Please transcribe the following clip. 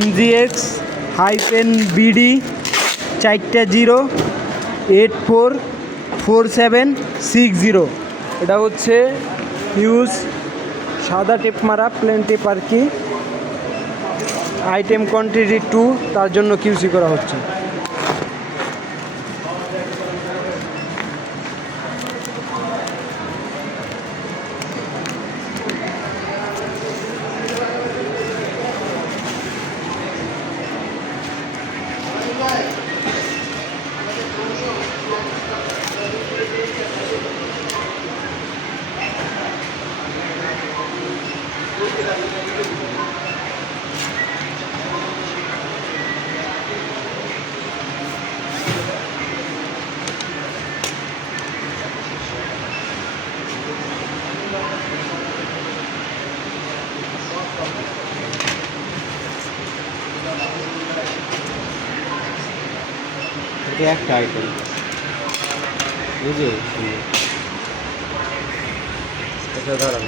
MGX-BD 4টা 0 844760। এটা হচ্ছে হিউজ সাদা টেপ মারা প্লেন টেপ আর কি। আইটেম কোয়ান্টিটি 2, তার জন্য কিউসি করা হচ্ছে। একটা আইটেম বুঝলি, আচ্ছা দাঁড়ান।